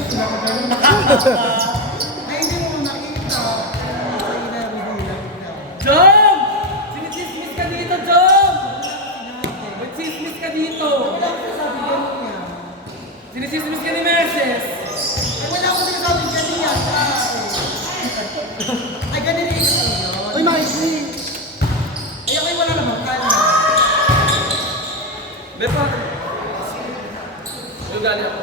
Ay, hindi mo nakita. Jom! Sinisismis ka dito, Jom! Magsismis ka dito! Wala akong sinasabi ganun niya. Sinisismis ka ni Merces! Ay, wala akong sinasabi ganun niya. Ay, ganun rin ikaw yun. Uy, Mikey! Ay, okay, wala naman. Kaya. Bepa! Yung galing ako.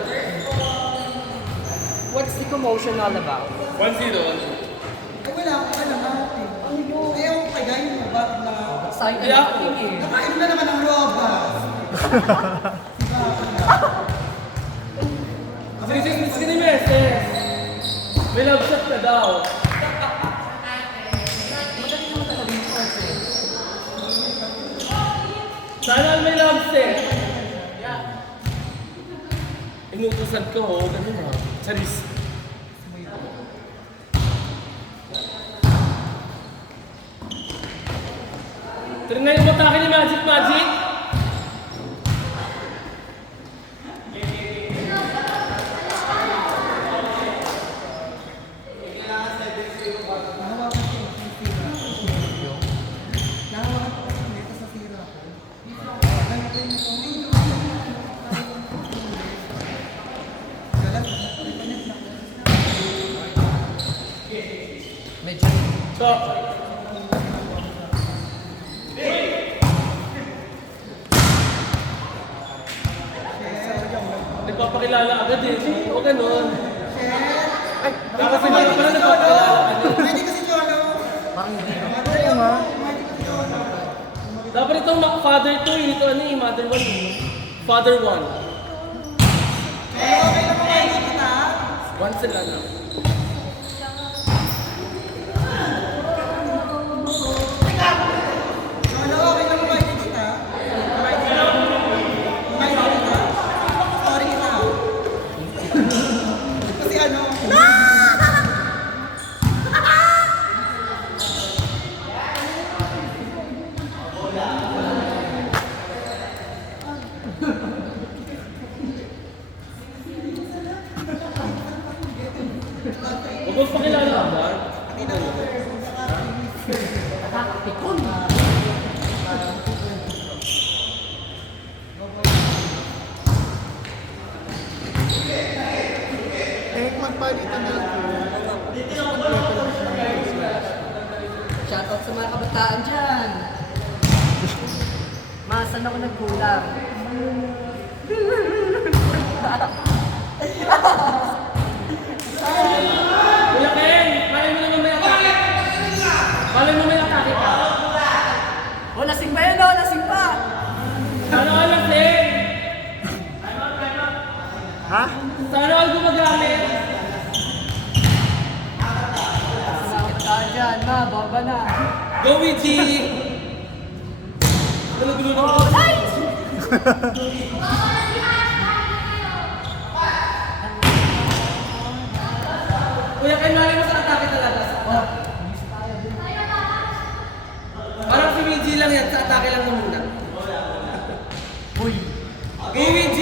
What's the commotion all about? 1-0. Ay, wala akong alam natin. Ay, ako kagayin mo. Bakit na? Excited Kaya ako eh. Nakain na naman ang robas. Sinisismis ka ni Merces! May love shot ka daw. Sana may love set. Inutusan ko, oh. Ganun ha. Charis. Trinay yung matake ni Magic Magic. Nahawakan ko kasi dito sa sira ko. Medyo. So, nagpapakilala agad eh. O ganun. Dapat sila pala nagpapakilala agad. Pwede kasi Cholo. Parang hindi. Oo nga. Pwede kasi Cholo. Dapat itong father 2 ito ano eh, mother 1 eh. Father 1. Okay na pwede kita. One sila na. Cholo, okay na pwede kita. Pwede kita. Sorry kita. Kasi ano. Huwag mong pakilala agad. Pikon. Eh, magpalitan na lang. Shoutout sa mga kabataan dyan. Masan ako nagkulang. Kuya Ken, malay mo naman may atake. Malay mo may atake ka. O, lasing ba yun o? Lasing pa! Sana all lasing. Ha? Sana all gumagamit. Mga kabataan dyan, ma, bomba na. Go with G. Gulo-gulo na ako. Kuya Ken, malay mo sa atake talaga. Parang si Wingy lang yan, sa atake lang na muna. Uy, Go with G.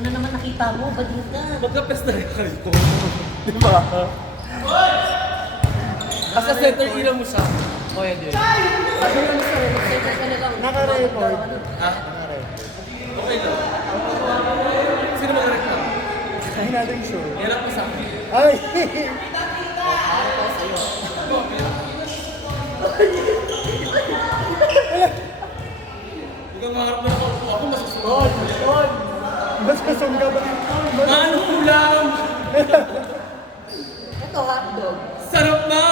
ano naman nakita mo? Badin ka. Magkapes na rin kayo. Di ba? Basta center ilaw mo siya. O, yan yun. Sabi nga mo sa'yo, mag-center ka na lang. Naka-record. Ha? Okay lang. Sino mag-reklamo? Ay, natin sure. Yan ang sa akin. Ay! Para pa sa'yo. Huwag kang maharap na ako. Ako masusunod. Mas kasungga ba? Ano ulam? Ito, hotdog. Sarap na!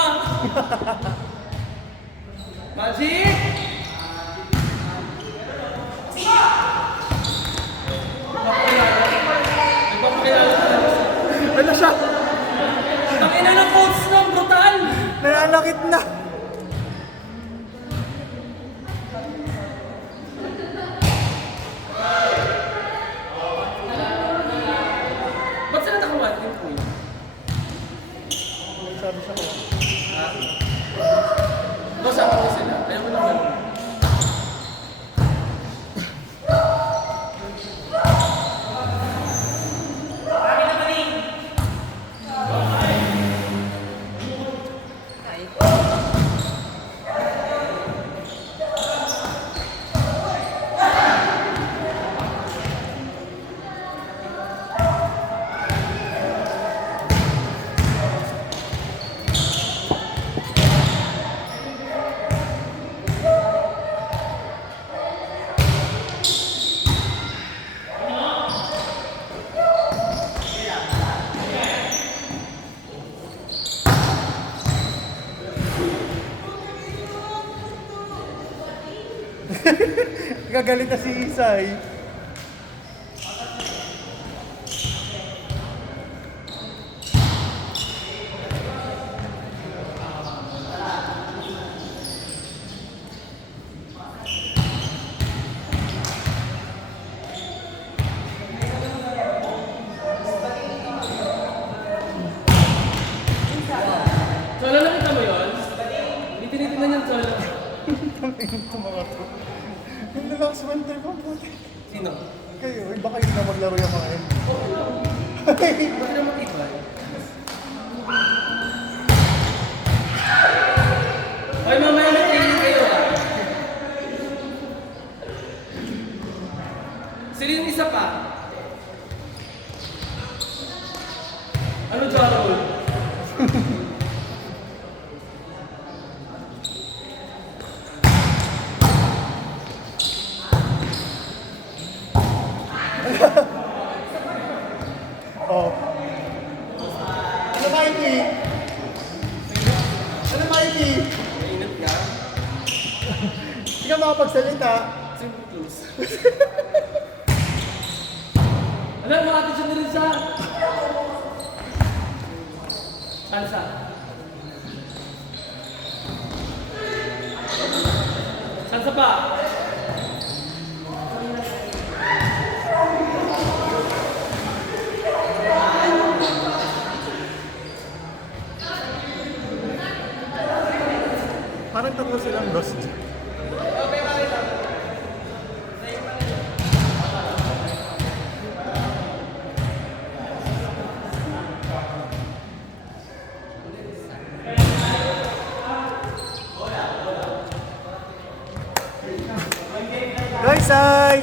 Magic! Nagpapakilala talaga siya. Ano siya? Ang ina ng coach ng brutal! Nananakit na! Ba't sila nakawan yung queen? Sabi siya ko. Kasama ko sila. Ayaw ko naman. Nagagalit na si Isay. Solo, nakita mo yun? Hindi tinitingnan yung solo. Tumingin ko mga to. Yung last one time ko, puti. Sino? Kayo, baka hindi na maglaro yung mga yun. Bakit naman iba? Ay, mamaya may training kayo ah. Sino yung isa pa? Ano dyan, Raul? Oh. Ano Mikey? Ano Mikey? Mainit ka? Hindi ka makapagsalita. Simple close. Alam mo, ate dyan na rin sa... Kansa. Kansa pa? Parang tatlo silang lost. Guys, ay!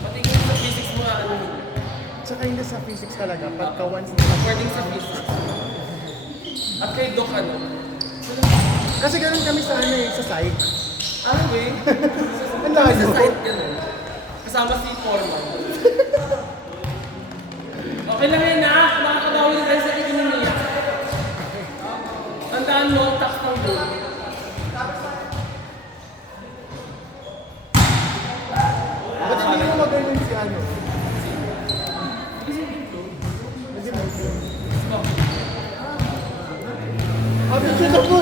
Patingin sa physics mo ano. Tsaka hindi sa physics talaga. Pagka once According sa physics. At kay Doc ano? kasi ganun kami sa ano eh, sa site. Ah, okay. Ang Sa layo. site ganun. Kasama si Foreman. Okay lang yan na. Nakakadawi na tayo sa ikiniya. Tandaan mo, tax ng goal. Ba't hindi mo magaling si ano? Hindi mo. Abi siya na po.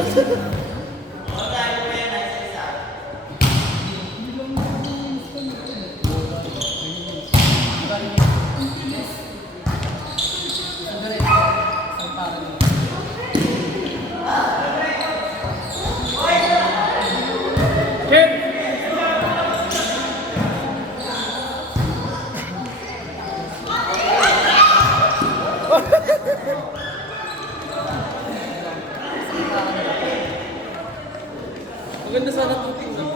Ken! Maganda sana itong tingnan.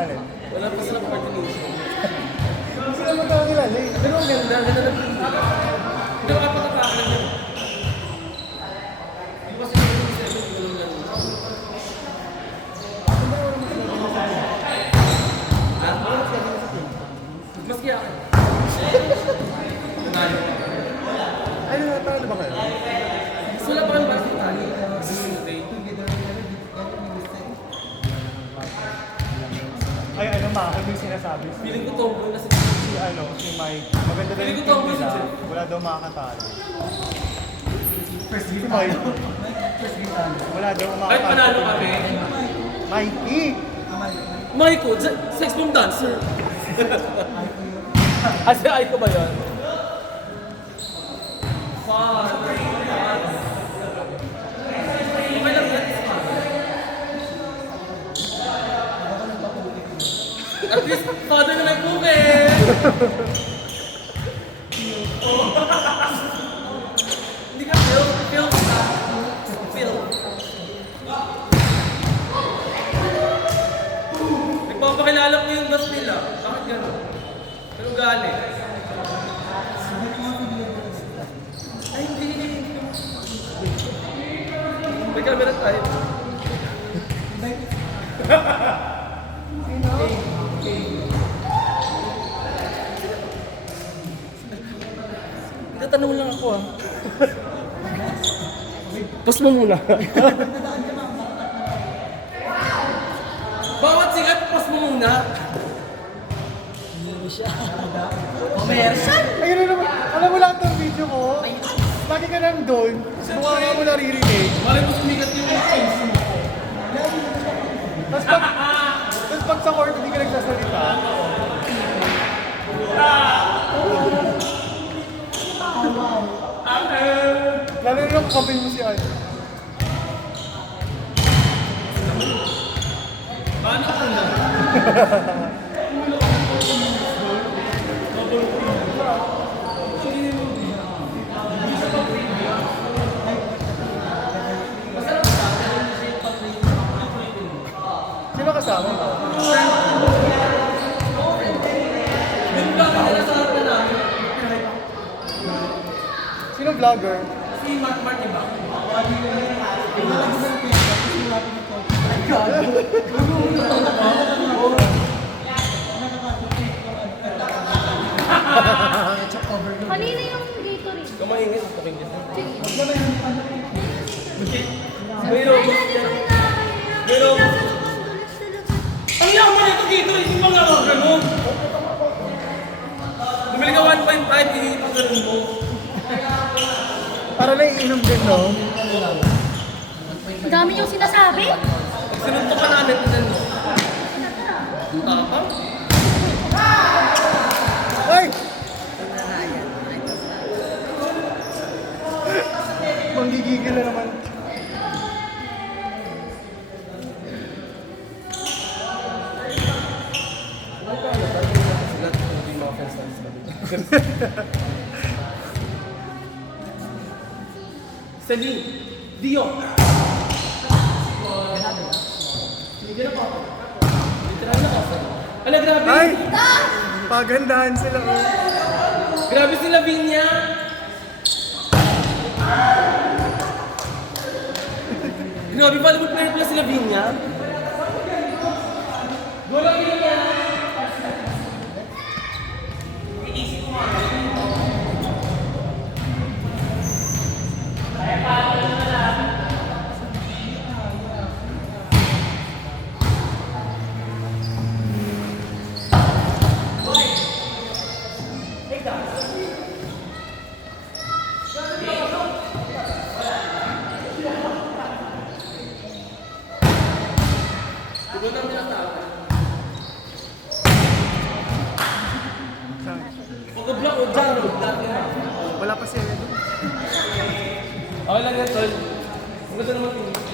Alin? Wala pa silang coordination. Hindi sila magkakilala eh. Pero ang ganda, ganda ng tingnan. Hindi ko kapag-atakan yun. Hindi ko kasi yung 7 gano'n lang. Ha? Maski ako. Nanalo ka. Ay, natalo ba kayo? Wala pa kang basket tayo. Ay, ano ma, ano yung sinasabi? Feeling ko tomboy na si Si ano, si Mike. Maganda daw Feeling yung ko team tama si nila. Jeff. Wala daw makakatalo. Si Mike. Wala daw Kahit makakatalo. panalo kami. Mikey! Michael, sex bomb dancer. Kasi ay ko ba yun? Fun. Okay lang yan. At least, father na may cookie! Hindi ka feel ka. Feel. Nagpapakilala ko yung gas nila. Bakit gano'n? Pero galing. Ay, hindi. camera tayo. Tatanong lang ako ah. Pause mo muna. Bawat sikat, pause mo muna. Commercial! Ayun na naman, alam mo lahat ng video ko, lagi ka nang doon, mukha nga mo naririnig. Malay mo sumikat yung face mo. Tapos pag sa court, hindi ka nagsasalita. Lalo na lang kapil mo si Ay. Paano ko na? Sino kasama mo? Yung vlog na nasa harap na namin. Sino vlogger? Si Mark Martin ba? Kanina yung Gatorade. Kumaingit ang pakinggan. Ay, Mayroon. hindi ko rin Mayroon. na. Ang yaman ito dito, hindi mga organ mo. Bumili ka 1.5, iniipag ganun mo. Para naiinom din, no? Ang dami yung sinasabi. Pag sinuntok ka namin, tinan mo. Ang tapang. Ay! Manggigigil na naman. Celine, Dio. Literal na kasi. Ala, grabe. Ay! Pagandahan sila. Grabe si Lavinia. Grabe, Bollywood player pala si Lavinia. Go Lavinia! Pag-block o dyan, Wala pa siya. okay lang yan, tol. Ang gusto naman tingin.